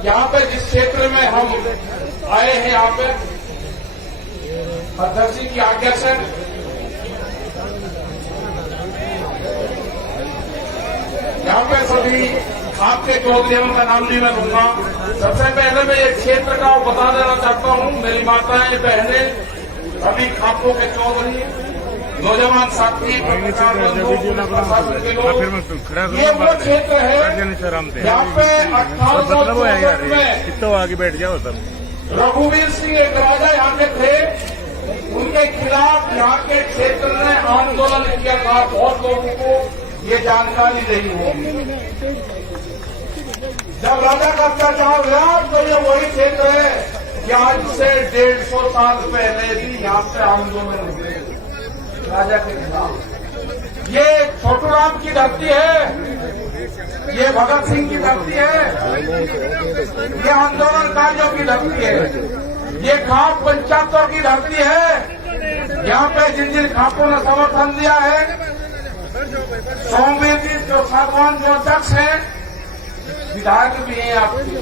यहाँ पे जिस क्षेत्र में हम आए हैं, यहाँ पे अध्यक्ष जी की आज्ञा से यहाँ पे सभी आपके चौधरी का नाम नहीं मैं लूंगा। सबसे पहले मैं ये क्षेत्र का बता देना चाहता हूँ, मेरी माताएं बहनें सभी खापों के चौधरी, नौजवान साथी, प्रशासन के लोग, ये वो क्षेत्र है यहाँ पे 1864 में तो आगे बैठ जाओ सर। रघुवीर सिंह एक राजा यहाँ के थे, उनके खिलाफ यहाँ के क्षेत्र ने आंदोलन किया था। बहुत लोगों को ये जानकारी नहीं होगी। जब राजा का अत्याचार हुआ तो ये वही क्षेत्र है कि आज से 150 साल पहले भी यहाँ पे आंदोलन हुए राजा के खिलाफ। ये छोटूराम की धरती है, ये भगत सिंह की धरती है, ये आंदोलनकारियों की धरती है, ये खाप पंचायतों की धरती है। यहाँ पे जिन जिन खापों ने समर्थन दिया है, सोमवीर जी जो सागवान जो अध्यक्ष हैं, विधायक भी हैं आपके,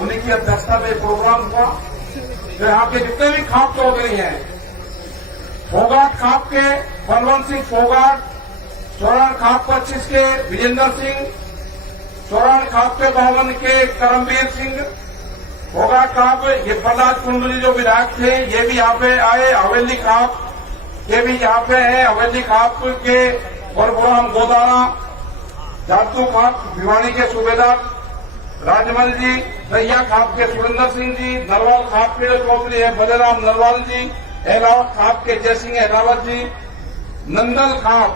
उन्हीं की अध्यक्षता में प्रोग्राम हुआ। तो यहाँ के जितने भी खाप चौधरी हैं, फोगाट खाप के बलवंत सिंह फोगाट, चौरान खाप 25 के विजेंद्र सिंह, चौरान खाप के 52 के करमवीर सिंह, फोगाट खाप ये प्रहलाद कुंडली जो विधायक थे ये भी यहाँ पे आए। हवेली खाप ये भी यहाँ पे है, हवेली खाप के परभुराम गोदारा, जातू खाप भिवानी के सूबेदार राजमल जी, दैया खाप के सुरेंद्र सिंह जी, नरवाल खाप के चौधरी है बलेराम नरवाल जी, एलावत खाप के जयसिंह एलावत जी, नंदल खाप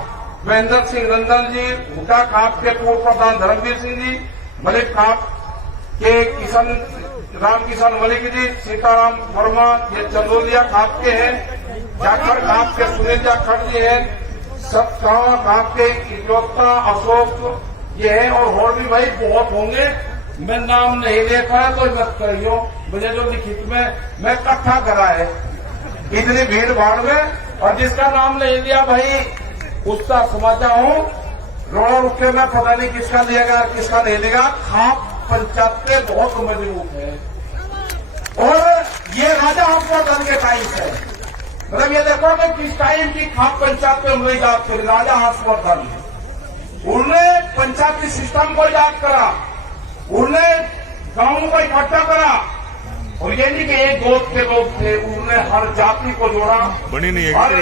महेंद्र सिंह नंदल जी, हुटा खाप के पूर्व प्रधान धर्मवीर सिंह जी, मलिक खाप के किशन राम किशन मलिक जी, सीताराम वर्मा ये चंदोलिया खाप के हैं, जाखड़ खाप के सुनील जाखड़ जी हैं, सतगावा खाप के इजोत्ता अशोक ये है, और भी भाई बहुत होंगे। मैं नाम नहीं देखा है तो मत करियो, मुझे जो लिखित में मैं इकट्ठा करा है इतनी भीड़ भाड़ में, और जिसका नाम नहीं लिया भाई उसका समझा हूं रोड़ा रुक के मैं पता नहीं किसका लिएगा किसका नहीं लेगा। खाप पंचायत के बहुत मजबूत है, और ये राजा हमको दल के टाइम से, मतलब ये देखो कि किस टाइम की खाप पंचायत में हमने याद करी। राजा हर्षवर्धन उन्होंने पंचायती सिस्टम को याद करा, उन्होंने गांवों को इकट्ठा करा, और ये नहीं कि एक गोद के लोग थे, उन्होंने हर जाति को जोड़ा, बनी नहीं हर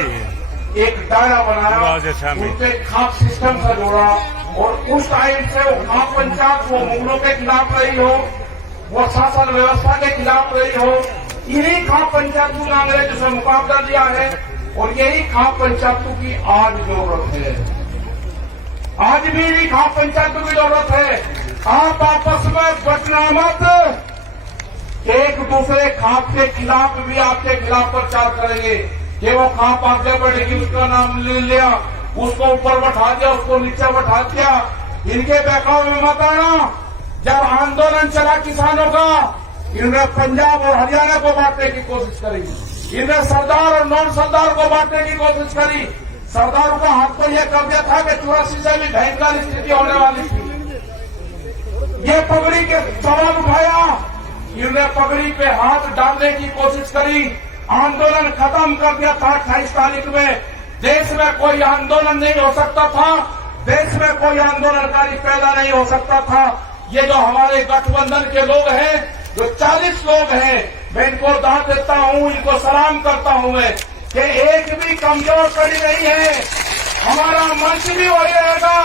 एक दायरा बनाया, उनके खाप सिस्टम से जोड़ा। और उस टाइम से वो खाप पंचायत वो मुगलों के खिलाफ रही हो, वो शासन व्यवस्था के खिलाफ रही हो, इन्हीं खाप पंचायतों ने अंग्रेजों से मुकाबला दिया है, और यही खाप पंचायतों की आज जरूरत है। आज भी इन्हीं खाप पंचायतों की जरूरत है। आप आपस में बचना मत, एक दूसरे खाप के खिलाफ भी आपके खिलाफ प्रचार करेंगे कि वो खाप आगे बढ़ेगी, उसका नाम ले लिया, उसको ऊपर बैठा दिया, उसको नीचे बैठा दिया। इनके बहकाव में मत आना। जब आंदोलन चला किसानों का, इन्होंने पंजाब और हरियाणा को बांटने की कोशिश करी, इन्होंने सरदार और नॉन सरदार को बांटने की कोशिश करी। सरदारों का हाथ पर यह कर दिया था कि 84 से भी भयंकर स्थिति होने वाली थी। ये पगड़ी के सवाल उठाया, इन्होंने पगड़ी पे हाथ डालने की कोशिश करी, आंदोलन खत्म कर दिया था। 28 तारीख में देश में कोई आंदोलन नहीं हो सकता था, देश में कोई आंदोलनकारी पैदा नहीं हो सकता था। ये जो हमारे गठबंधन के लोग हैं, जो 40 लोग हैं, मैं इनको दाद देता हूं, इनको सलाम करता हूं मैं कि एक भी कमजोर कड़ी नहीं है। हमारा मंच भी वही रहेगा,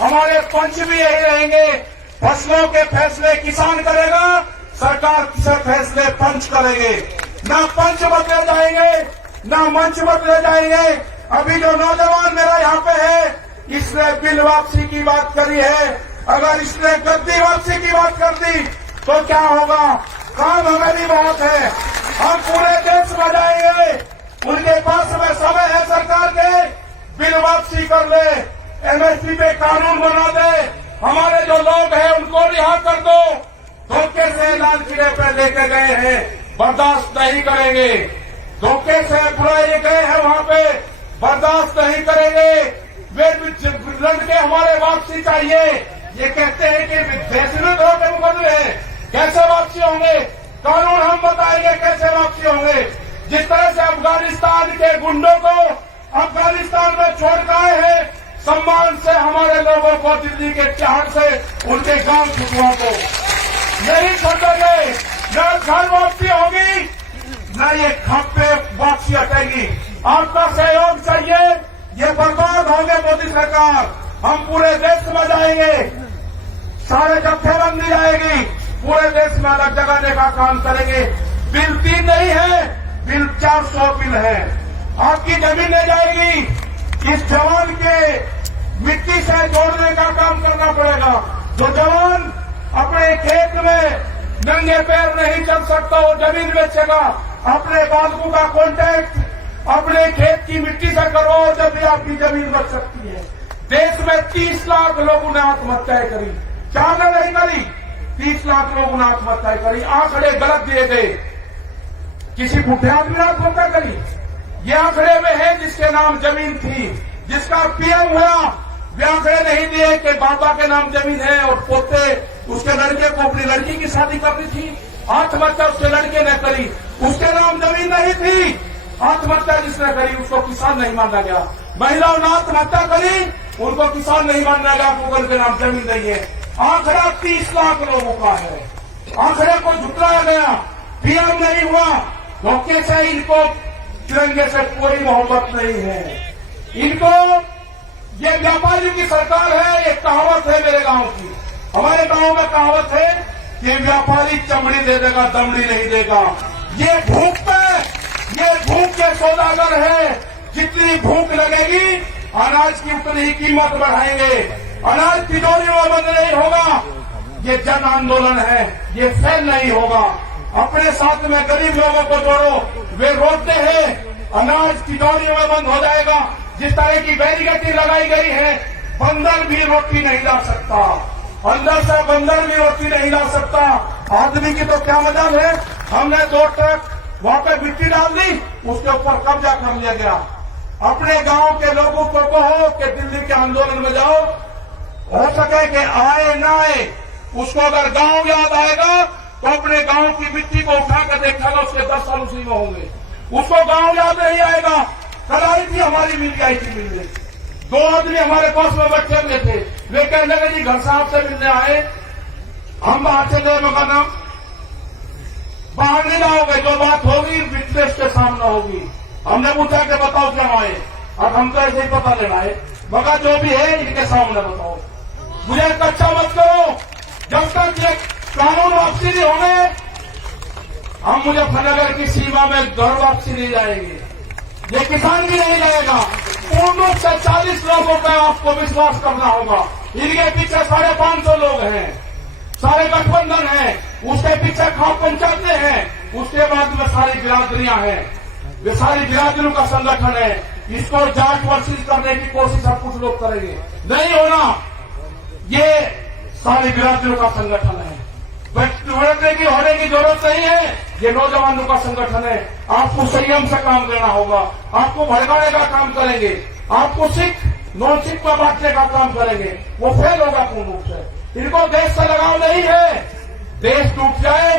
हमारे पंच भी यही रहेंगे। फसलों के फैसले किसान करेगा, सरकार से फैसले पंच करेंगे। ना पंच बदले जाएंगे, ना मंच बदले जाएंगे। अभी जो नौजवान मेरा यहाँ पे है, इसने बिल वापसी की बात करी है। अगर इसने गद्दी वापसी की बात कर दी तो क्या होगा? काम हमें बहुत है, हम पूरे देश में जाएंगे। उनके पास में समय है सरकार के, बिल वापसी कर ले, एमएसपी पे कानून बना दे, हमारे जो लोग हैं उनको रिहा कर दो। धोखे से लाल किले पे लेके गए हैं, बर्दाश्त नहीं करेंगे। धोखे से बुलाए गए हैं वहां पे, बर्दाश्त नहीं करेंगे। वे लड़ के हमारे वापसी चाहिए। ये कहते हैं कि देश में धोखे मुकदमे है, वापसी होंगे, कानून हम बताएंगे कैसे वापसी होंगे। जिस तरह से अफगानिस्तान के गुंडों को अफगानिस्तान में छोड़ कर आए हैं, सम्मान से हमारे लोगों को दिल्ली के तिहाड़ से उनके गांव छुटवा दो, नहीं छोड़ेंगे। न घर वापसी होगी, न ये खप्पे वापसी हटेगी। आपका सहयोग चाहिए। ये बर्बाद होंगे मोदी सरकार। हम पूरे देश में जाएंगे, सारे जत्थेबंदी जाएगी, पूरे देश में अलग जगाने का काम करेंगे। बिल 3 नहीं है, बिल 400 बिल है। आपकी जमीन ले जाएगी। इस जवान के मिट्टी से जोड़ने का काम करना पड़ेगा। जो जवान अपने खेत में नंगे पैर नहीं चल सकता, वो जमीन बेचेगा। अपने बालकों का कॉन्टैक्ट अपने खेत की मिट्टी से करो, जब भी आपकी जमीन बच सकती है। देश में 30 लाख लोगों ने आत्महत्याएं करी, 4 ने नहीं करी, 30 लाख लोगों ने आत्महत्याएं करी। आंकड़े गलत दिए गए, किसी बुढ़े आदमी ने आत्महत्या करी। ये आंकड़े में है जिसके नाम जमीन थी, जिसका पीएम हुआ। वे आंकड़े नहीं दिए कि बाबा के नाम जमीन है और पोते उसके लड़के को अपनी लड़की की शादी करनी थी, आत्महत्या उसके लड़के ने करी, उसके नाम जमीन नहीं थी। आत्महत्या जिसने करी उसको किसान नहीं माना गया। महिलाओं ने आत्महत्या करी, उनको किसान नहीं माना गया, गूगल के नाम जमीन नहीं है। आंकड़ा 30 लाख लोगों का है। आंकड़े को झुटलाया गया, पीएम नहीं हुआ। धोखे से इनको तिरंगे से कोई मोहब्बत नहीं है। इनको ये व्यापारी की सरकार है। एक कहावत है मेरे गांव की, हमारे गांव में कहावत है कि व्यापारी चमड़ी दे देगा, दमड़ी नहीं देगा। ये भूख पे, ये भूख के सौदागर है। जितनी भूख लगेगी अनाज की उतनी ही कीमत बढ़ाएंगे। अनाज तिजोरियों में बंद नहीं होगा। ये जन आंदोलन है, ये फेल नहीं होगा। अपने साथ में गरीब लोगों को जोड़ो। वे रोते हैं, अनाज तिजोरियों में बंद हो जाएगा। जिस तरह की बैरिकेडिंग लगाई गई है, बंदर भी रोटी नहीं ला सकता, अंदर से बंदर भी रोटी नहीं ला सकता। आदमी की तो क्या मजाल है। हमने 2 ट्रक वहां पे मिट्टी डाल दी, उसके ऊपर कब्जा कर लिया गया। अपने गांव के लोगों को कहो कि दिल्ली के आंदोलन में जाओ, हो सके कि आए ना आए, उसको अगर गांव याद आएगा तो अपने गांव की मिट्टी को उठाकर देखेगा, उसके 10 साल उसी में होंगे। उसको गांव याद नहीं आएगा। कल आई थी हमारी मिल मिलने, 2 आदमी हमारे पास में बैठे हुए थे। वे कहने लगे जी घर साहब से मिलने आए, हम बाहर चले गए। मगर नाम बाहर नहीं लाओगे, जो बात होगी विटनेस के सामने होगी। हमने पूछा कि बताओ क्या आए, अब हम तो ऐसे ही पता लेना है, मगर जो भी है इनके सामने बताओ। मुझे कच्चा मत करो। जब तक ये कानून वापसी नहीं होंगे, हम मुजफ्फरनगर की सीमा में घर वापसी नहीं जाएंगे। ये किसान भी नहीं जाएगा। पूर्ण रूप से 40 लोगों पर आपको विश्वास करना होगा। इनके पीछे 550 लोग हैं, सारे गठबंधन हैं, उसके पीछे खाप पंचायतें हैं, उसके बाद में सारी बिरादरियां हैं। वे सारी बिरादरियों का संगठन है। इसको जांच वर्षित करने की कोशिश हम कुछ लोग करेंगे, नहीं होना। ये सारी बिरादरियों का संगठन है। लड़ने की होने की जरूरत नहीं है। ये नौजवानों का संगठन है। आपको संयम से काम करना होगा। आपको भड़काने का काम करेंगे, आपको सिख नॉन सिख को बांटने का काम करेंगे, वो फेल होगा पूर्ण रूप से। इनको देश से लगाव नहीं है। देश टूट जाए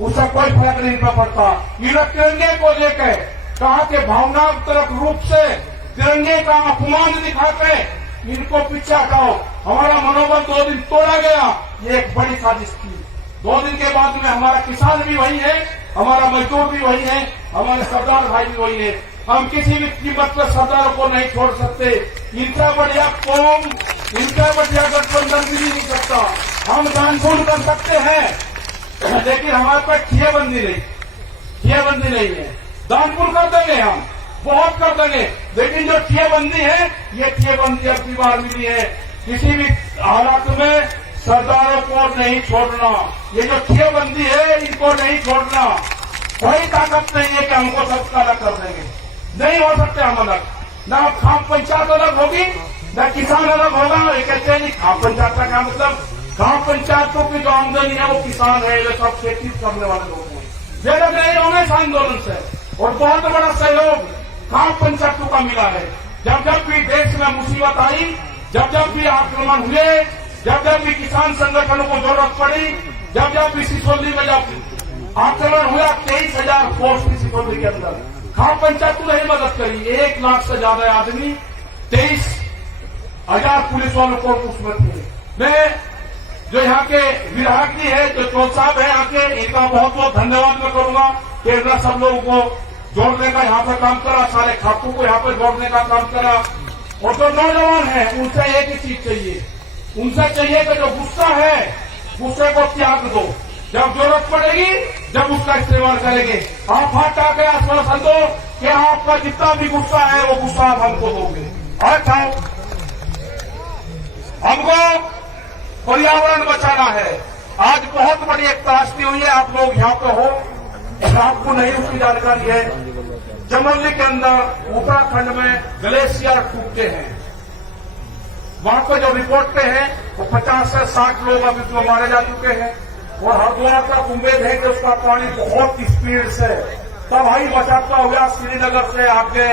उससे कोई फर्क नहीं पड़ता। ये तिरंगे को लेकर कहा कि भावनात्मक रूप से तिरंगे का अपमान दिखाते इनको पीछे हटाओ। हमारा मनोबल 2 दिन तोड़ा गया, ये एक बड़ी साजिश थी। 2 दिन के बाद में हमारा किसान भी वही है, हमारा मजदूर भी वही है, हमारे सरदार भाई भी वही है। हम किसी भी कीमत पर सरदारों को नहीं छोड़ सकते। इनका बढ़िया कौम, इनका बढ़िया गठबंधन भी नहीं सकता। हम दानपुर कर सकते हैं, लेकिन हमारे पास ठियाबंदी नहीं है। दानपुर कर देंगे, हम बहुत कर देंगे, लेकिन जो ठियाबंदी है, ये ठियाबंदी अब की बार मिली है। किसी भी हालात में सरदारों को नहीं छोड़ना। ये जो ठियाबंदी है, इनको नहीं छोड़ना। कोई ताकत नहीं है कि हमको सबका अलग कर देंगे, नहीं हो सकते हम अलग। न खाप पंचायत अलग होगी, न किसान अलग होगा। ये कहते हैं खाप पंचायत का क्या मतलब? खाप पंचायतों की जो आमदनी है वो किसान है, वे सब खेती करने वाले लोग हैं। वे लोग नहीं होंगे इस आंदोलन से। और बहुत बड़ा सहयोग खाप पंचायतों का मिला है। जब जब भी देश में मुसीबत आई, जब जब भी आक्रमण हुए, जब जब भी किसान संगठनों को जरूरत पड़ी, जब जब भी सिसोली में जब आक्रमण हुआ 23,000 फोर्स थी सिसोली के अंदर, खाप पंचायत ने ही मदद करी। 1 लाख से ज्यादा आदमी 23,000 पुलिस वालों को उसमें थे। मैं जो यहाँ के विधायक जी है, जो चौथ साहब है यहाँ के, इनका बहुत बहुत धन्यवाद मैं करूंगा कि इन्होंने सब लोगों को जोड़ने का यहाँ पर काम करा, सारे खातों को यहाँ पर जोड़ने का काम करा। और जो नौजवान है उनसे एक ही चीज चाहिए, उनसे चाहिए कि जो गुस्सा है गुस्से को त्याग दो, जब जरूरत पड़ेगी जब उसका इस्तेमाल करेंगे। आप हाथ टाके आश्वासन दो कि आपका जितना भी गुस्सा है वो गुस्सा आप हमको दोगे। और हमको पर्यावरण बचाना है। आज बहुत बड़ी एक त्रासदी हुई है, आप लोग यहाँ पे हो, आपको नहीं उसकी जानकारी है। चमोली के अंदर उत्तराखंड में ग्लेशियर टूटते हैं, वहां पर जो रिपोर्ट पे है वो 50 से 60 लोग अभी तो मारे जा चुके हैं। और हरिद्वार तक उम्मीद है कि उसका पानी बहुत स्पीड से तबाही मचाता हुआ श्रीनगर से आगे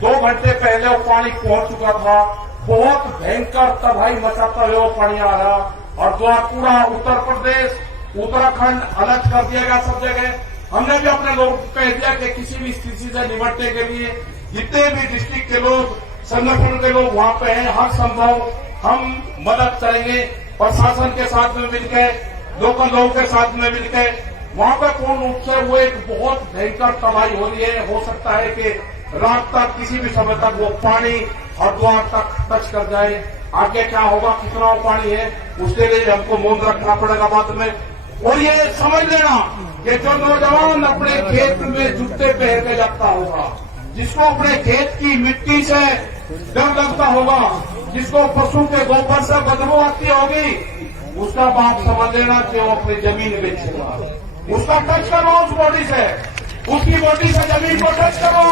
2 घंटे पहले वो पानी पहुंच चुका था। बहुत भयंकर तबाही मचाता हुआ वो पानी आ रहा। हरिद्वार पूरा उत्तर प्रदेश उत्तराखंड अलर्ट कर दिया गया सब जगह। हमने भी अपने लोगों को कह दिया कि किसी भी स्थिति से निपटने के लिए जितने भी डिस्ट्रिक्ट के लोग संगठन के लोग वहां पे हैं, हर संभव हम मदद करेंगे। प्रशासन के साथ में मिलकर, लोकल लोगों के साथ में मिलकर वहां पर पूर्ण रूप से वो एक बहुत भयंकर तबाही हो रही है। हो सकता है कि रात तक किसी भी समय तक वो पानी हरिद्वार तक टच कर जाए। आगे क्या होगा, कितना वो पानी है, उसके लिए हमको मौन रखना पड़ेगा बाद में। और ये समझ लेना कि जो नौजवान अपने खेत में जूते पहन के जाता होगा, जिसको अपने खेत की मिट्टी से डर लगता होगा, जिसको पशु के गोबर से बदबू आती होगी, उसका बाप समझ लेना कि वो अपनी जमीन बेचेगा। उसका टच करो उस बॉडी से, उसकी बॉडी से जमीन को टच करो।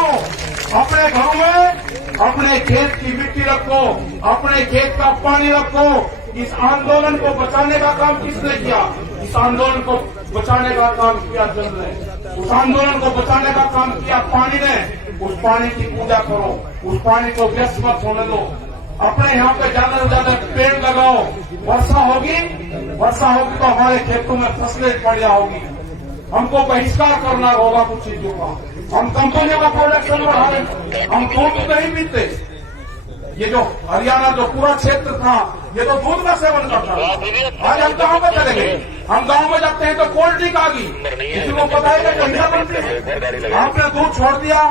अपने घरों में अपने खेत की मिट्टी रखो, अपने खेत का पानी रखो। इस आंदोलन को बचाने का काम किसने किया? इस आंदोलन को बचाने का काम किया जल ने, उस आंदोलन को बचाने का काम किया पानी ने। उस पानी की पूजा करो, उस पानी को व्यस्त मत होने दो। अपने यहाँ पे ज्यादा से ज्यादा पेड़ लगाओ। वर्षा होगी तो हमारे खेतों में फसलें बढ़िया होगी। हमको बहिष्कार करना होगा कुछ चीजों का। हम कंपनियों का प्रोडक्शन बढ़ाएंगे, हम दूध नहीं पीते। ये जो हरियाणा जो पूरा क्षेत्र था, ये तो दूध का सेवन करता था। आज हम कहाँ पर चले गए? हम गांव में जाते हैं तो कोल्ड ड्रिंक आ गई, किसी को पता है कि ठंडा बनती है। आपने दूध छोड़ दिया,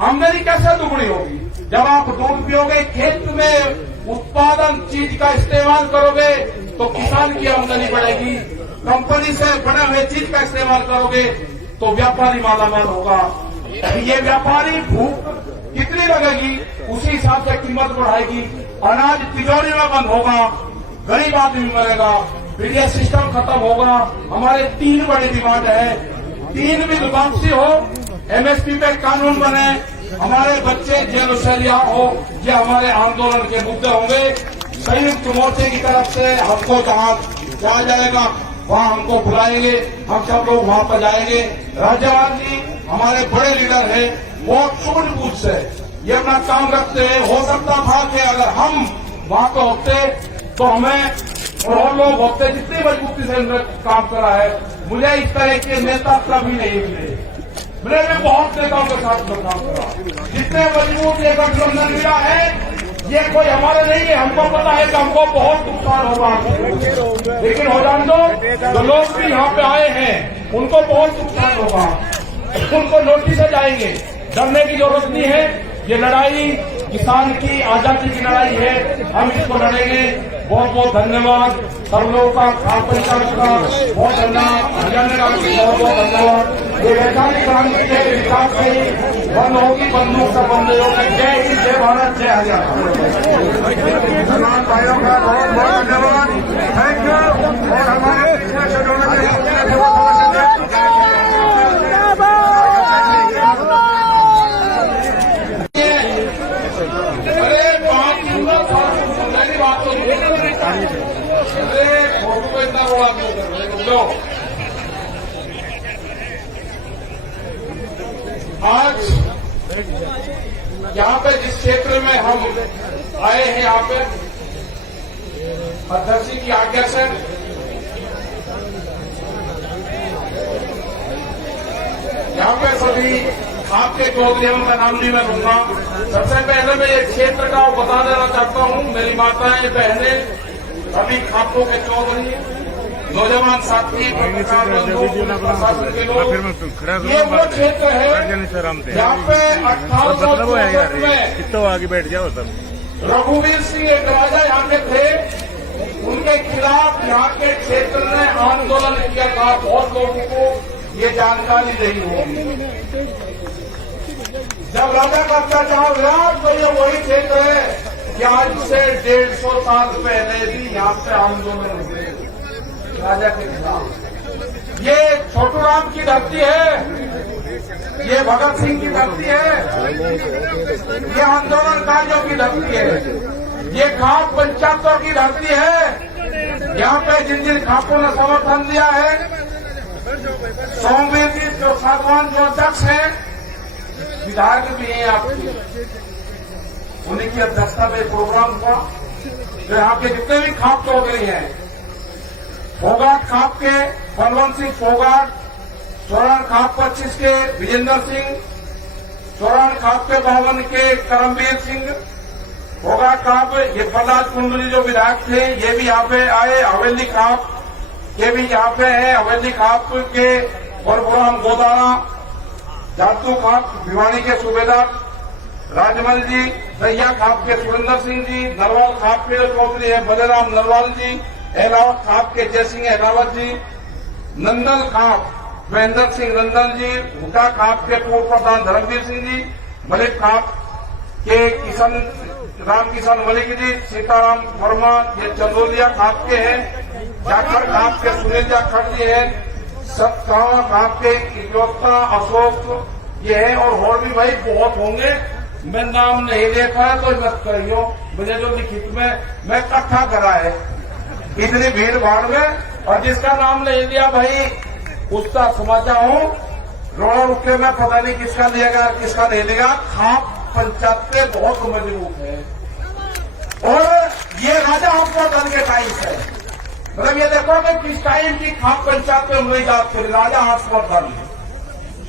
आमदनी कैसे दुगनी होगी? जब आप दूध पियोगे, खेत में उत्पादन चीज का इस्तेमाल करोगे तो किसान की आमदनी बढ़ेगी। कंपनी से बने हुए चीज का इस्तेमाल करोगे तो व्यापारी मालामाल होगा। ये व्यापारी भूख कितनी लगेगी उसी हिसाब से कीमत बढ़ाएगी। अनाज तिजोरी में बंद होगा, गरीब आदमी मरेगा, फिर ये सिस्टम खत्म होगा। हमारे 3 बड़ी डिमांड है, 3 भी वापसी हो, एमएसपी पे कानून बने, हमारे बच्चे जेल से रिहा हो। ये हमारे आंदोलन के मुद्दे होंगे। संयुक्त मोर्चे की तरफ से हमको जहां जाया जाएगा वहां हमको बुलाएंगे, हम सब लोग वहां पर जाएंगे। राज्यपाल जी हमारे बड़े लीडर हैं, बहुत सूझबूझ से ये अपना काम रखते हैं। हो सकता था कि अगर हम वहां पे होते तो हमें और लोग होते जितनी मजबूती से इन्होंने काम करा है। मुझे इस तरह के नेता कभी नहीं मिले। मैंने बहुत नेताओं के साथ में काम करा, जितने मजबूत ये गठबंधन मिला है ये कोई हमारे नहीं है। हमको पता है कि हमको बहुत नुकसान होगा, लेकिन हो जान दो जो लोग भी यहाँ पे आए हैं उनको बहुत नुकसान होगा, उनको नोटिस से जाएंगे। डरने की जरूरत नहीं है। ये लड़ाई किसान की आजादी की लड़ाई है, हम इसको लड़ेंगे। बहुत बहुत धन्यवाद सब लोगों का, खाप पंचायत का बहुत धन्यवाद, हरियाणा का बहुत बहुत धन्यवाद। ये वैज्ञानिक क्रांति के विकास से बंद होगी, बंदूक से बंद होगी। जय हिंद, जय भारत, जय हरियाणा। धन्यवाद भाइयों का, बहुत बहुत धन्यवाद, थैंक यू। और हमारे पिछले शेड्यूल में आज यहाँ पे जिस क्षेत्र में हम आए हैं, यहाँ पे अध्यक्ष जी की आज्ञा से यहाँ पे सभी आपके चौधरीयों का नाम नहीं मैं लूंगा। सबसे पहले मैं ये क्षेत्र का बता देना चाहता हूँ, मेरी माताएं बहनें सभी खापों के चौधरी, नौजवान साथी, प्रशासन के लोग, ये वो क्षेत्र है यहाँ पे 1864 में आगे बैठ जाओ तब रघुवीर सिंह एक राजा यहाँ के थे, उनके खिलाफ यहाँ के क्षेत्र ने आंदोलन किया था। बहुत लोगों को ये जानकारी नहीं होगी। जब राजा का अत्याचार हुआ तो ये वही क्षेत्र है कि आज से 150 साल पहले भी यहाँ पे आंदोलन हुए राजा के खिलाफ। ये छोटू राम की धरती है, ये भगत सिंह की धरती है, ये आंदोलनकारियों की धरती है, ये खाप पंचायतों की धरती है। यहाँ पे जिन जिन खापों ने समर्थन दिया है, सोमवीर जी जो सागवान जो अध्यक्ष हैं, विधायक भी हैं आपकी, उन्हीं की अध्यक्षता में प्रोग्राम हुआ। तो यहाँ के जितने भी खाप चौधरी हैं, फोगाट खाप के बलवंत सिंह फोगाट, सोरान खाप 25 के विजेंद्र सिंह, सोरान खाप के 52 के करमवीर सिंह, फोगाट खाप ये प्रहलाद कुंडली जो विधायक थे ये भी यहाँ पे आए। हवेली खाप ये भी यहाँ पे है, हवेली खाप के परभुराम गोदारा, जातू खाप भिवानी के सूबेदार राजमल जी, दहिया खाप के सुरेंद्र सिंह जी, नरवाल खाप के चौधरी है बलेराम नरवाल जी, एलावत खाप के जयसिंह एलावत जी, नंदल खाप महेंद्र सिंह नंदल जी, हुटा खाप के पूर्व प्रधान धर्मवीर सिंह जी, मलिक खाप के राम किशन मलिक जी, सीताराम वर्मा ये चंदोलिया खाप के हैं, जाखड़ खाप के सुनील जाखड़ जी है, सतगावा खाप के इजोत्ता अशोक ये है, और भी भाई बहुत होंगे। मैं नाम नहीं देखा है तो मत करियो, मुझे जो लिखित में मैं इकट्ठा करा है इतनी भीड़ भाड़ में, और जिसका नाम नहीं लिया भाई उसका समझा हूं रोड़ा रुके में पता नहीं किसका लिएगा किसका नहीं लिएगा। खाप पंचायत बहुत मजबूत है और ये राजा हमको दल के टाइम से, मतलब ये देखो कि किस टाइम की खाप पंचायत में उन्होंने याद करी, राजा हर्षवर्धन दल,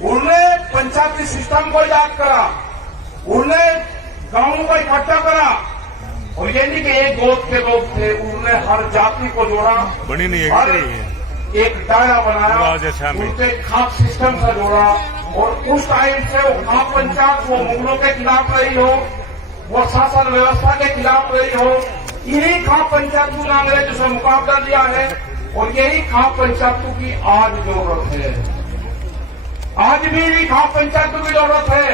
उन्होंने पंचायती सिस्टम को याद करा, उन्होंने गांवों को इकट्ठा करा, और ये नहीं कि एक गोद के लोग थे, उन्होंने हर जाति को जोड़ा, बनी नहीं है एक दायरा बनाया, उनके खाप सिस्टम से जोड़ा, और उस टाइम से वो खाप पंचायत वो मुगलों के खिलाफ रही हो, वो शासन व्यवस्था के खिलाफ रही हो, इन्हीं खाप पंचायतों ने अंग्रेजों से मुकाबला दिया है, और यही खाप पंचायतों की आज जरूरत है। आज भी इन्हीं खाप पंचायतों की जरूरत है।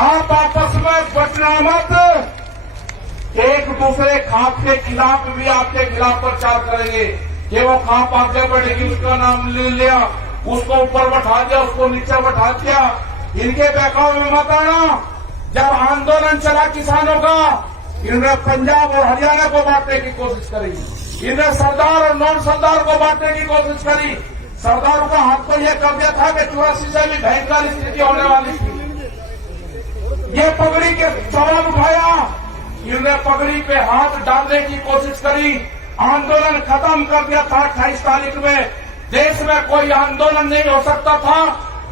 आप आपस में बचना मत, एक दूसरे खाप के खिलाफ भी आपके खिलाफ प्रचार करेंगे कि वो खाप आगे बढ़ेगी, उसका नाम ले लिया, उसको ऊपर बैठा दिया, उसको नीचे बैठा दिया। इनके बहकाव में मत आना। जब आंदोलन चला किसानों का, इन्होंने पंजाब और हरियाणा को बांटने की कोशिश करी, इन्होंने सरदार और नॉन सरदार को बांटने की कोशिश करी। सरदारों का हाथ पर यह कब्जा था कि 84 से भी भयंकर स्थिति होने वाली थी। ये पगड़ी के सवाल उठाया, इन्होंने पगड़ी पे हाथ डालने की कोशिश करी, आंदोलन खत्म कर दिया था 28 तारीख में। देश में कोई आंदोलन नहीं हो सकता था,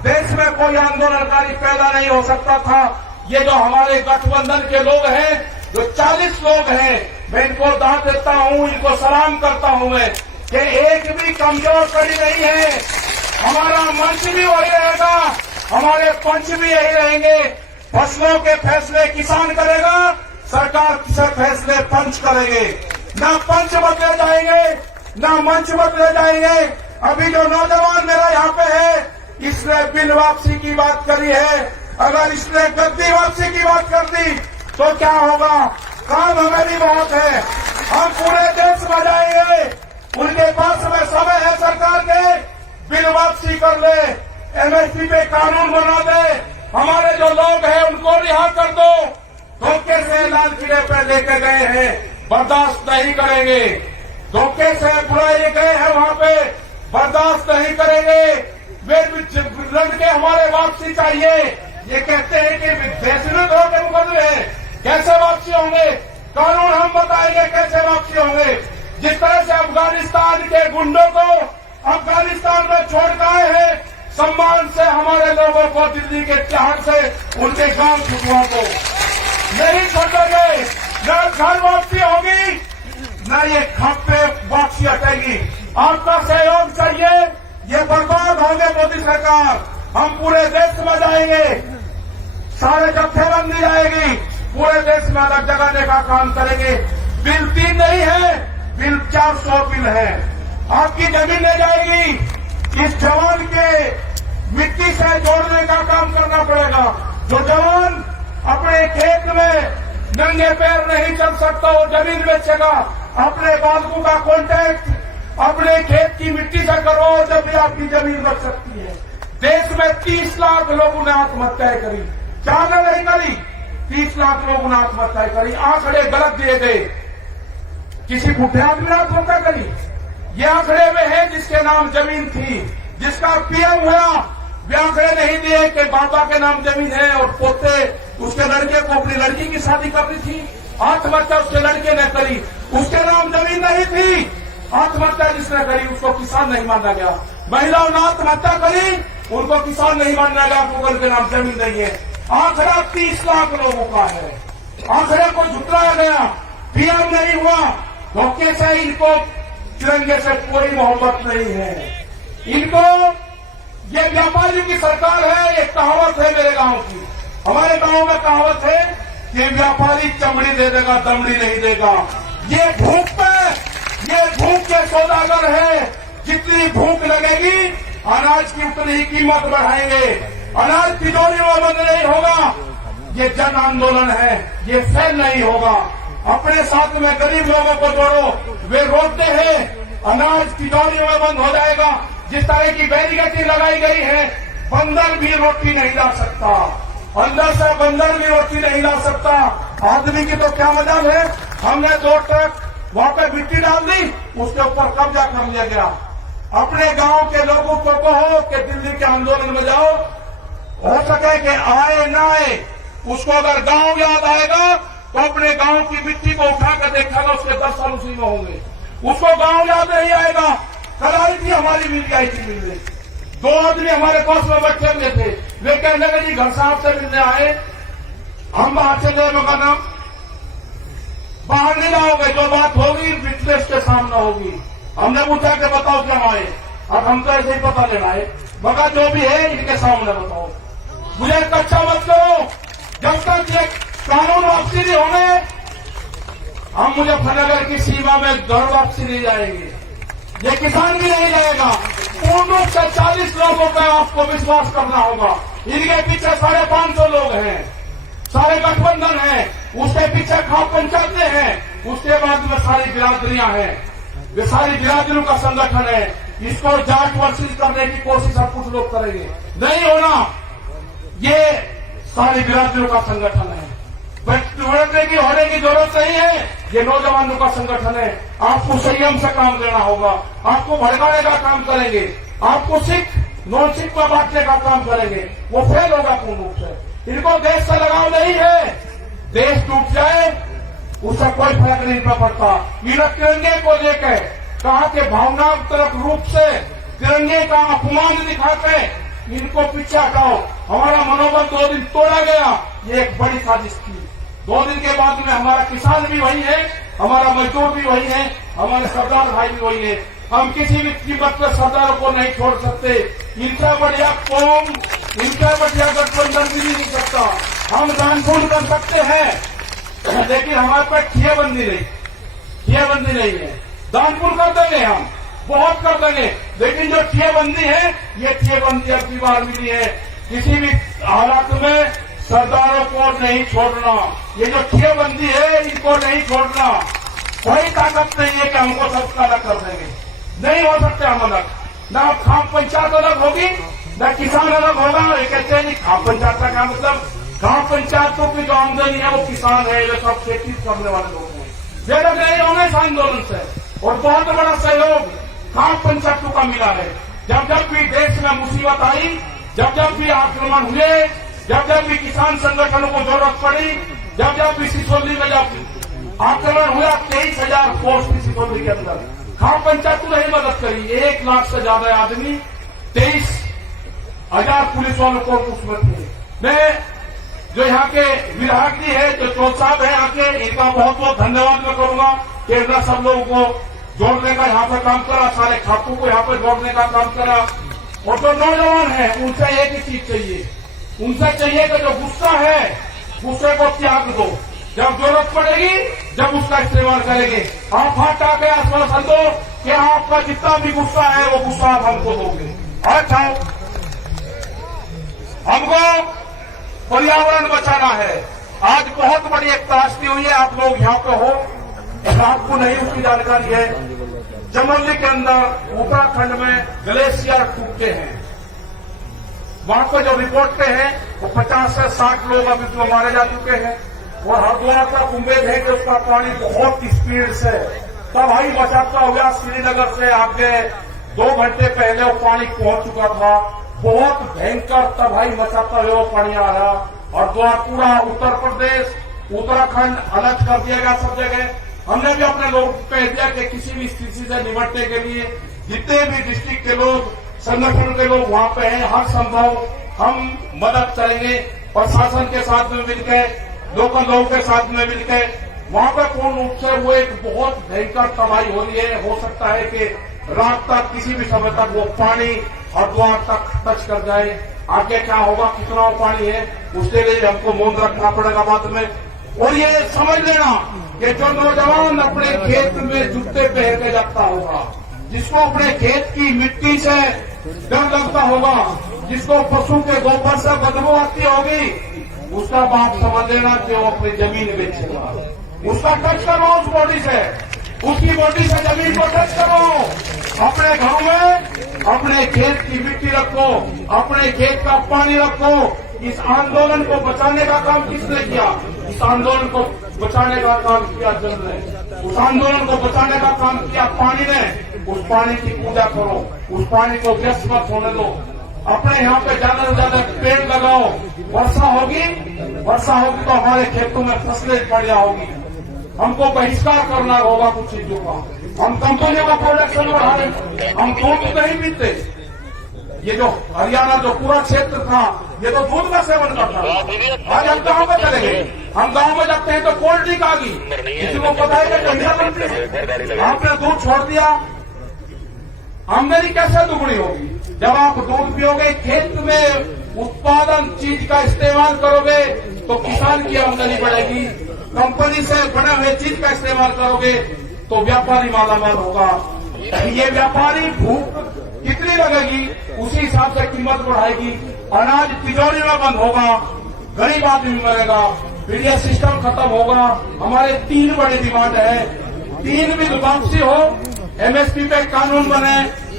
देश में कोई आंदोलनकारी पैदा नहीं हो सकता था। ये जो हमारे गठबंधन के लोग हैं, जो 40 लोग हैं, मैं इनको दाद देता हूं, इनको सलाम करता हूं मैं कि एक भी कमजोर कड़ी नहीं है। हमारा मंच भी वही रहेगा, हमारे पंच भी यही रहेंगे। फसलों के फैसले किसान करेगा, सरकार से फैसले पंच करेंगे। न पंच बदले जाएंगे, न मंच बदले जाएंगे। अभी जो नौजवान मेरा यहाँ पे है, इसने बिल वापसी की बात करी है। अगर इसने गद्दी वापसी की बात कर दी तो क्या होगा? काम हमें बहुत है, हम पूरे देश में जाएंगे। उनके पास में समय है सरकार के, बिल वापसी कर ले, एमएसपी पे कानून बना दे, हमारे जो लोग हैं उनको रिहा कर दो। धोखे से लाल किले पे लेके गए हैं, बर्दाश्त नहीं करेंगे। धोखे से बुलाए गए हैं वहां पे, बर्दाश्त नहीं करेंगे। वे लड़ के हमारे वापसी चाहिए। ये कहते हैं कि बेसुरत होकर उभर रहे हैं, कैसे वापसी होंगे? कानून हम बताएंगे कैसे वापसी होंगे। जिस तरह से अफगानिस्तान के गुंडों को अफगानिस्तान में छोड़ कर आए हैं, सम्मान से हमारे लोगों को दिल्ली के तिहाड़ से उनके गांव छुटवा को नहीं छोड़ेंगे। न घर वापसी होगी, न ये खप्पे वापसी हटेगी। आपका सहयोग चाहिए। ये बर्बाद होंगे मोदी सरकार। हम पूरे देश में जाएंगे, सारे जत्थेबंदी जाएगी, पूरे देश में अलग जगाने का काम करेंगे। बिल 3 नहीं है, बिल 400 बिल है। आपकी जमीन ले जाएगी। इस जवान के मिट्टी से जोड़ने का काम करना पड़ेगा। जो जवान अपने खेत में नंगे पैर नहीं चल सकता, वो जमीन बेचेगा। अपने बालकों का कॉन्टैक्ट अपने खेत की मिट्टी से करो, जब भी आपकी जमीन बच सकती है। देश में 30 लाख लोगों ने आत्महत्याएं करी, 4 ने नहीं करी, 30 लाख लोगों ने आत्महत्याएं करी। आंकड़े गलत दिए गए, किसी बुढ़े आदमी ने आत्महत्या करी। ये आंकड़े में है जिसके नाम जमीन थी, जिसका पीएम हुआ। वे आंकड़े नहीं दिए कि बाबा के नाम जमीन है और पोते उसके लड़के को अपनी लड़की की शादी करनी थी, आत्महत्या उसके लड़के ने करी, उसके नाम जमीन नहीं थी। आत्महत्या जिसने करी उसको किसान नहीं माना गया। महिलाओं ने आत्महत्या करी, उनको किसान नहीं माना गया, गूगल के नाम जमीन नहीं है। आंकड़ा 30 लाख लोगों का है। आंकड़े को झुटलाया गया, पीएम नहीं हुआ। धोखे से इनको तिरंगे से कोई मोहब्बत नहीं है। इनको ये व्यापारी की सरकार है। एक कहावत है मेरे गांव की, हमारे गांव में कहावत है कि व्यापारी चमड़ी दे देगा, दमड़ी नहीं देगा। ये भूख पे, ये भूख के सौदागर है। जितनी भूख लगेगी अनाज की उतनी ही कीमत बढ़ाएंगे। अनाज तिजोरी में बंद नहीं होगा। ये जन आंदोलन है, ये फैल नहीं होगा। अपने साथ में गरीब लोगों को जोड़ो। वे रोकते हैं, अनाज तिजोरी में बंद हो जाएगा। जिस तरह की बैरिकेडिंग लगाई गई है, बंदर भी रोटी नहीं ला सकता, अंदर से बंदर भी रोटी नहीं ला सकता। आदमी की तो क्या मजाल है। हमने 2 ट्रक वहां पे मिट्टी डाल दी, उसके ऊपर कब्जा कर लिया गया। अपने गांव के लोगों को कहो कि दिल्ली के आंदोलन में जाओ, हो सके कि आए ना आए, उसको अगर गांव याद आएगा तो अपने गांव की मिट्टी को उठाकर देखेगा, उसके 10 साल उसी में होंगे। उसको गांव याद नहीं आएगा। कल आई थी हमारी मिल थी मिलने, 2 आदमी हमारे पास में बैठे हुए थे। वे कहने लगे जी घर साहब से मिलने आए, हम बाहर से गए। मगर नाम बाहर नहीं लाओगे, जो बात होगी विटनेस के सामने होगी। हमने पूछा कि बताओ क्या आए, अब हम तो ऐसे ही पता लेना है। मगर जो भी है इनके सामने बताओ। मुझे कच्चा मत करो। जब तक ये कानून वापसी नहीं होने, हम मुजफ्फरनगर की सीमा में घर वापसी नहीं जाएंगे। ये किसान भी नहीं जाएगा। पूर्ण रूप से 40 लोगों पर आपको विश्वास करना होगा। इनके पीछे 550 लोग हैं, सारे गठबंधन हैं, उसके पीछे खाप पंचायतें हैं, उसके बाद में सारी बिरादरियां हैं। वे सारी बिरादरियों का संगठन है। इसको जांच वर्षित करने की कोशिश हम कुछ लोग करेंगे, नहीं होना। ये सारी बिरादरियों का संगठन है। लड़ने की होने की जरूरत नहीं है। ये नौजवानों का संगठन है। आपको संयम से काम लेना होगा। आपको भड़काने का काम करेंगे, आपको सिख नॉन सिख में बांटने का काम करेंगे, वो फेल होगा पूर्ण रूप से। इनको देश से लगाव नहीं है। देश टूट जाए उससे कोई फर्क नहीं पड़ता। इन तिरंगे को लेकर कहा कि भावनात्मक रूप से तिरंगे का अपमान दिखाते इनको पीछे हटाओ। हमारा मनोबल 2 दिन तोड़ा गया, ये एक बड़ी साजिश थी। 2 दिन के बाद में हमारा किसान भी वही है, हमारा मजदूर भी वही है, हमारे सरदार भाई भी वही है। हम किसी भी कीमत पर सरदारों को नहीं छोड़ सकते। इनका बढ़िया कौम, इनका बढ़िया गठबंधन भी नहीं सकता। हम दानपुर कर सकते हैं, लेकिन हमारे पास ठियाबंदी नहीं है। दानपुर कर देंगे, हम बहुत कर देंगे, लेकिन जो ठियाबंदी है, ये ठियाबंदी अब की बार मिली है। किसी भी हालात में सरदारों को नहीं छोड़ना। ये जो ठियाबंदी है, इनको नहीं छोड़ना। कोई ताकत नहीं है कि हमको सबका अलग कर देंगे, नहीं हो सकते हम अलग। न खाप पंचायत अलग होगी, न किसान अलग होगा। ये कहते हैं खाप पंचायत का क्या मतलब? खाप पंचायतों की जो आमदनी है वो किसान है, ये सब खेती करने वाले लोग हैं। ये लोग नहीं होंगे इस आंदोलन से। और बहुत बड़ा सहयोग खाप पंचायतों का मिला है। जब जब भी देश में मुसीबत आई, जब जब भी आक्रमण हुए, जब जब भी किसान संगठनों को जरूरत पड़ी, जब जब भी सिसोली में जब आक्रमण हुआ 23,000 पोस्ट की सितौली के अंदर। खाप पंचायत ने ही मदद करी। 1 लाख से ज्यादा आदमी 23,000 पुलिस वालों को उसमें थे। मैं जो यहाँ के विधायक जी है, जो चौथ साहब है आके, इनका बहुत बहुत धन्यवाद मैं करूंगा कि इन्होंने सब लोगों को जोड़ने का यहाँ पर काम करा, सारे खातों को यहाँ पर जोड़ने का काम करा। और जो नौजवान है उनसे एक ही चीज चाहिए, उनसे चाहिए कि जो गुस्सा है गुस्से को त्याग दो। जब जरूरत पड़ेगी जब उसका इस्तेमाल करेंगे। आप हाथ आके आश्वासन दो कि आपका जितना भी गुस्सा है वो गुस्सा आप हमको दोगे। अच्छा, हमको पर्यावरण बचाना है। आज बहुत बड़ी एक त्रासदी हुई है, आप लोग यहाँ पे हो, आपको नहीं उसकी जानकारी है। चमोली के अंदर उत्तराखंड में ग्लेशियर टूटते हैं। वहां पर जो रिपोर्ट पे है वो 50 से 60 लोग अभी तो मारे जा चुके हैं। और हरिद्वार तक उम्मीद है कि उसका पानी बहुत स्पीड से तबाही मचाता हुआ श्रीनगर से आगे 2 घंटे पहले वो पानी पहुंच चुका था। बहुत भयंकर तबाही मचाता हुआ वो पानी आ रहा। हरिद्वार पूरा उत्तर प्रदेश उत्तराखंड अलर्ट कर दिया गया सब जगह। हमने भी अपने लोगों को कह दिया कि किसी भी स्थिति से निपटने के लिए जितने भी डिस्ट्रिक्ट के लोग संगठन के लोग वहां पे हैं, हर संभव हम मदद करेंगे। प्रशासन के साथ में मिलकर, लोकल लोगों के साथ में मिलकर वहां पर पूर्ण रूप से वो एक बहुत भयंकर तबाही हो रही है। हो सकता है कि रात तक किसी भी समय तक वो पानी हरिद्वार तक टच कर जाए। आगे क्या होगा, कितना वो पानी है, उसके लिए हमको मौन रखना पड़ेगा बाद में। और ये समझ लेना कि जो नौजवान अपने खेत में जूते पहन के जाता होगा, जिसको अपने खेत की मिट्टी से डर लगता होगा, जिसको पशु के गोबर से बदबू आती होगी, उसका बाप समझ लेना कि वो अपनी जमीन बेचेगा। उसका टच करो उस बॉडी से, उसकी बॉडी से जमीन को टच करो। अपने घरों में अपने खेत की मिट्टी रखो, अपने खेत का पानी रखो। इस आंदोलन को बचाने का काम किसने किया? इस आंदोलन को बचाने का काम किया जल ने। उस आंदोलन को बचाने का काम किया पानी ने। उस पानी की पूजा करो, उस पानी को व्यस्त मत होने दो। अपने यहाँ पे ज्यादा से ज्यादा पेड़ लगाओ। वर्षा होगी तो हमारे खेतों में फसलें बढ़िया होगी। हमको बहिष्कार करना होगा कुछ चीजों का। हम कंपनियों का प्रोडक्शन बढ़ा रहे, हम दूध नहीं पीते। ये जो हरियाणा जो पूरा क्षेत्र था, ये तो दूध का सेवन करता था। आज हम गाँव में चले गए, हम गाँव में जाते हैं तो कोल्ड ड्रिंक आ गई। किसी को पता है कि ठंडा बनती है। आपने दूध छोड़ दिया, आमदनी कैसे दुगनी होगी? जब आप दूध पियोगे, खेत में उत्पादन चीज का इस्तेमाल करोगे तो किसान की आमदनी बढ़ेगी। कंपनी से बने हुए चीज का इस्तेमाल करोगे तो व्यापारी मालामाल होगा। ये व्यापारी भूख कितनी लगेगी उसी हिसाब से कीमत बढ़ाएगी। अनाज तिजोरी में बंद होगा, गरीब आदमी मरेगा, फिर यह सिस्टम खत्म होगा। हमारे 3 बड़ी डिमांड है, 3 भी वापसी हो, एमएसपी पे कानून बने,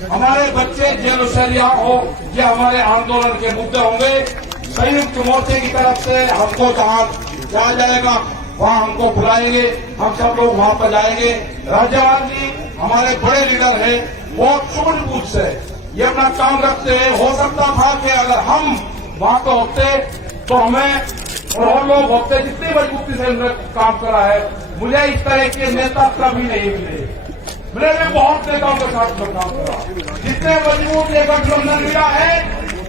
हमारे बच्चे जेल से रिहा हो। ये हमारे आंदोलन के मुद्दे होंगे। संयुक्त मोर्चे की तरफ से हमको जहां जाया जाएगा वहां हमको बुलाएंगे, हम सब लोग वहां पर जाएंगे। राज्यपाल जी हमारे बड़े लीडर हैं, बहुत सूझबूझ से ये अपना काम रखते हैं। हो सकता था कि अगर हम वहां पर होते तो हमें और लोग होते, जितनी मजबूती से उन्होंने काम करा है, मुझे इस तरह के नेता कभी नहीं मिले। मैंने बहुत नेताओं के साथ में काम करा, जितने मजबूत ये गठबंधन मिला है,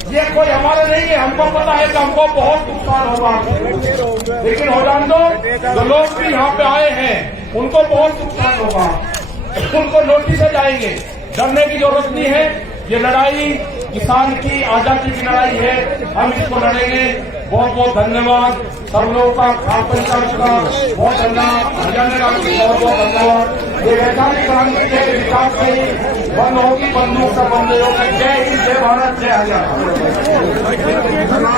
ये कोई हमारे नहीं है। हमको पता है कि हमको बहुत नुकसान होगा, लेकिन हो जान दो, जो लोग भी यहाँ पे आए हैं उनको बहुत नुकसान होगा। उनको नोटिस से जाएंगे, डरने की जरूरत नहीं है। ये लड़ाई किसान की आजादी की लड़ाई है, हम इसको लड़ेंगे। बहुत बहुत धन्यवाद सब लोगों का, खाप पंचायत का बहुत धन्यवाद, हरियाणा का बहुत बहुत धन्यवाद। ये वैधानिक क्रांति के विकास से बंद होगी, बंदूक से बंद होगी। जय हिंद, जय भारत, जय हरियाणा।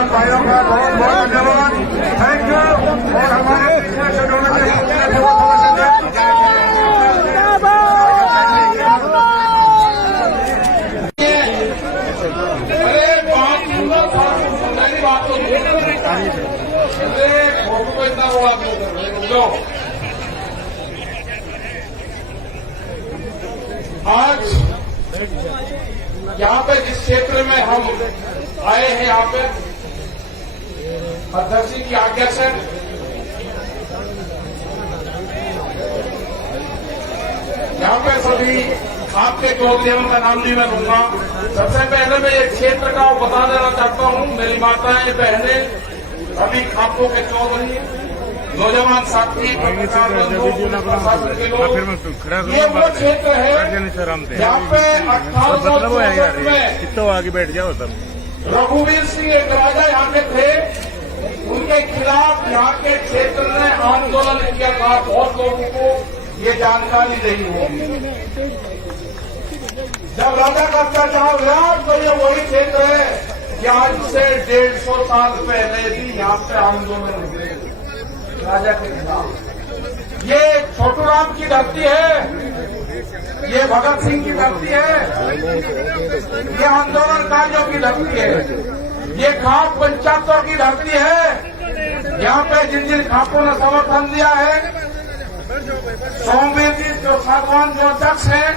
भाइयों का बहुत बहुत धन्यवाद, थैंक यू। और हमारे आज यहाँ पे जिस क्षेत्र में हम आए हैं, यहाँ पे अध्यक्ष जी की आज्ञा से यहाँ पे सभी आपके चौधरी का नाम भी मैं लूंगा। सबसे पहले मैं ये क्षेत्र का बता देना चाहता हूँ, मेरी माताएं बहनें सभी खापों के चौधरी, नौजवान साथी, प्रशासन के लोग, ये वो क्षेत्र है जहाँ पे 1864 में कितना आगे बैठ जाओ तब रघुवीर सिंह एक राजा यहाँ के थे, उनके खिलाफ यहाँ के क्षेत्र ने आंदोलन किया था। बहुत लोगों को ये जानकारी नहीं होगी। जब राजा का अत्याचार हुआ तो ये वही क्षेत्र है कि आज से 150 साल पहले भी यहाँ पे आंदोलन हुए राजा के खिलाफ। ये छोटूराम की धरती है, ये भगत सिंह की धरती है, ये आंदोलनकारियों की धरती है, ये खाप पंचायतों की धरती है। यहाँ पे जिन जिन खापों ने समर्थन दिया है, सोमवीर जी जो सागवान जो अध्यक्ष हैं,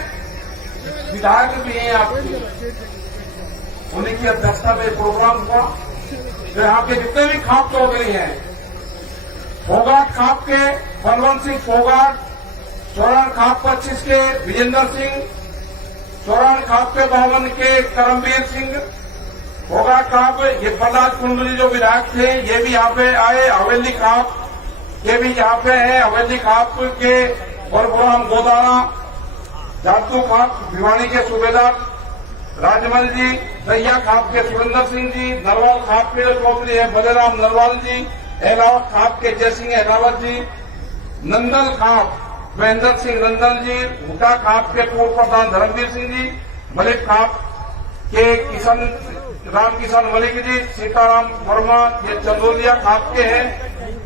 विधायक भी हैं आपके, उन्हीं की अध्यक्षता में प्रोग्राम हुआ। तो यहाँ के जितने भी खाप चौधरी हैं, फोगाट खाप के बलवंत सिंह फोगाट, चौरान खाप 25 के विजेंद्र सिंह, चौरान खाप के 52 के करमवीर सिंह, फोगाट खाप ये प्रहलाद कुंडली जो विधायक थे ये भी यहाँ पे आए। हवेली खाप ये भी यहाँ पे है, हवेली खाप के परशुराम गोदारा, जातू खाप भिवानी के सूबेदार राजमल जी, दैया खाप के सुरेंद्र सिंह जी, नरवाल खाप के चौधरी है बलेराम नरवाल जी, एलावत खाप के जयसिंह एलावत जी, नंदल खाप महेंद्र सिंह नंदल जी, हुटा खाप के पूर्व प्रधान धर्मवीर सिंह जी, मलिक खाप के किशन राम किशन मलिक जी, सीताराम वर्मा ये चंदोलिया खाप के हैं,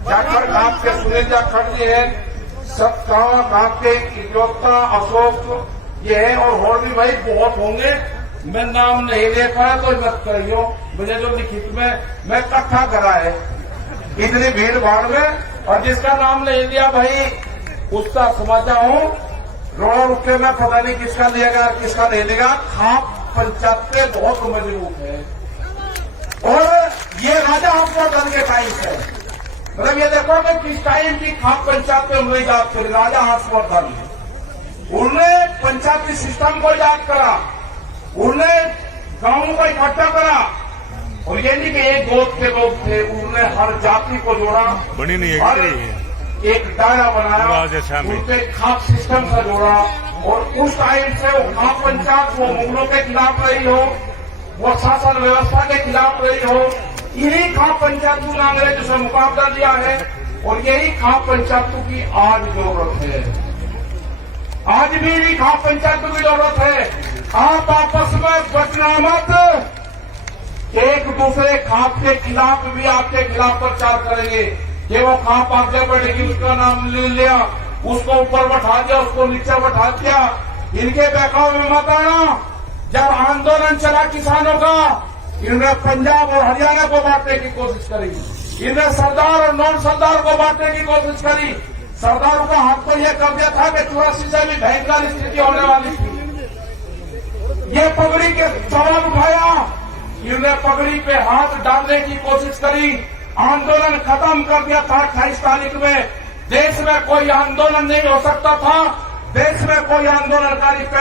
जाखड़ खाप के सुनील जाखड़ जी हैं, सतगावा खाप के इजोत्ता अशोक ये है, और भी भाई बहुत होंगे। मैं नाम नहीं देखा है तो मत करियो, मुझे जो लिखित में मैं इकट्ठा करा है इतनी भीड़ भाड़ में, और जिसका नाम नहीं लिया भाई उसका समझा हूं रोड़ा रुक के मैं पता नहीं किसका लिएगा किसका नहीं लेगा। खाप पंचायत पे बहुत मजबूत है, और ये राजा हर्षवर्धन के टाइम से, मतलब ये देखो कि किस टाइम की खाप पंचायत पे हमने याद करी। राजा हर्षवर्धन उन्होंने पंचायती सिस्टम को याद करा, उन्होंने गांवों को इकट्ठा करा, और ये नहीं कि एक गोद के लोग थे, उन्होंने हर जाति को जोड़ा, बनी नहीं है एक दायरा बनाया, उनके खाप सिस्टम से जोड़ा, और उस टाइम से वो खाप पंचायत वो मुगलों के खिलाफ रही हो, वो शासन व्यवस्था के खिलाफ रही हो, इन्हीं खाप पंचायतों ने अंग्रेजों से मुकाबला दिया है, और यही खाप पंचायतों की आज जरूरत है। आज भी इन्हीं खाप पंचायतों की जरूरत है। आप आपस में बचना मत, एक दूसरे खाप के खिलाफ भी आपके खिलाफ प्रचार करेंगे कि वो खाप आगे बढ़ेगी, उसका नाम ले लिया, उसको ऊपर बैठा दिया, उसको नीचे बैठा दिया। इनके बहकाव में मत आना। जब आंदोलन चला किसानों का, इन्होंने पंजाब और हरियाणा को बांटने की कोशिश करी, इन्होंने सरदार और नॉन सरदार को बांटने की कोशिश करी। सरदारों का हाथ पर यह कर दिया था कि 84 से भी भयंकर स्थिति होने वाली थी। ये पगड़ी के सवाल उठाया, इन्होंने पगड़ी पे हाथ डालने की कोशिश करी, आंदोलन खत्म कर दिया था 28 तारीख में। देश में कोई आंदोलन नहीं हो सकता था, देश में कोई आंदोलनकारी